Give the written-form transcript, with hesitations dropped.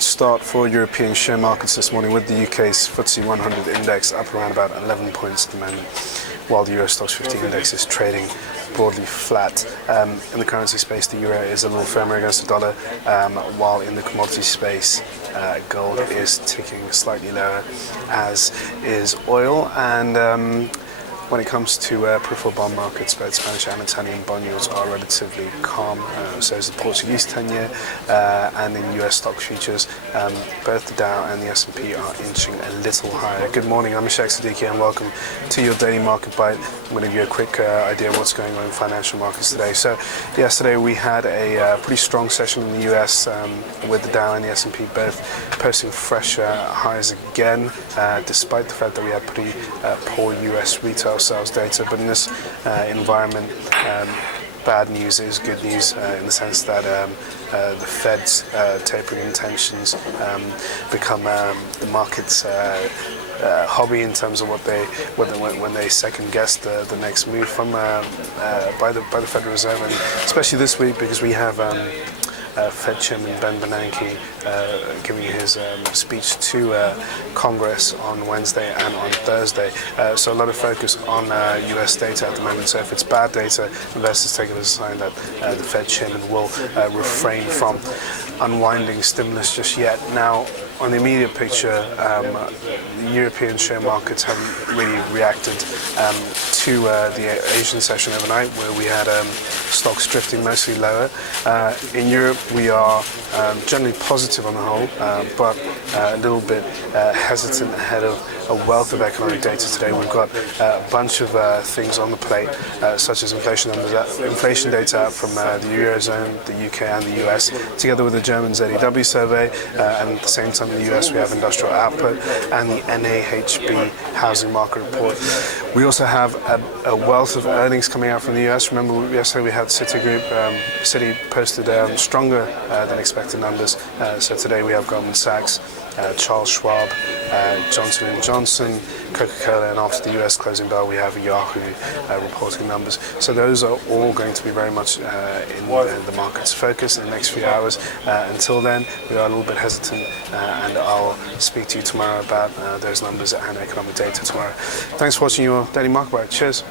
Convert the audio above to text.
subdued start for European share markets this morning, with the UK's FTSE 100 index up around about 11 points at the moment, while the Euro Stoxx 50 index is trading broadly flat. In the currency space, the euro is a little firmer against the dollar, while in the commodity space, gold is ticking slightly lower, as is oil. And when it comes to peripheral bond markets, both Spanish and Italian bond yields are relatively calm. So is the Portuguese 10-year, and in US stock futures, both the Dow and the S&P are inching a little higher. Good morning, I'm Ishaq, Siddiqi, and welcome to your daily market bite. I'm going to give you a quick idea of what's going on in financial markets today. So yesterday we had a pretty strong session in the US, with the Dow and the S&P both posting fresh highs again, despite the fact that we had pretty poor US retail sales data. But in this environment, bad news is good news, in the sense that the Fed's tapering intentions become the market's hobby in terms of when they second guess the next move from by the Federal Reserve, and especially this week because we have Fed Chairman Ben Bernanke giving his speech to Congress on Wednesday and on Thursday. So a lot of focus on US data at the moment. So if it's bad data, investors take it as a sign that the Fed Chairman will refrain from unwinding stimulus just yet. Now, on the immediate picture, the European share markets haven't really reacted to the Asian session overnight, where we had stocks drifting mostly lower. In Europe, we are generally positive on the whole, but a little bit hesitant ahead of a wealth of economic data today. We've got a bunch of things on the plate, such as inflation data out from the Eurozone, the UK and the US, together with the German ZEW survey, and at the same time in the US we have industrial output and the NAHB housing market report. We also have a wealth of earnings coming out from the US. Remember, yesterday we had Citigroup. Citi posted stronger than expected numbers. So today we have Goldman Sachs, Charles Schwab, Johnson & Johnson, Coca-Cola, and after the US closing bell we have Yahoo reporting numbers. So those are all going to be very much in the market's focus in the next few hours. Until then, we are a little bit hesitant, and I'll speak to you tomorrow about those numbers and economic data tomorrow. Thanks for watching your Daily Market Bite. Cheers.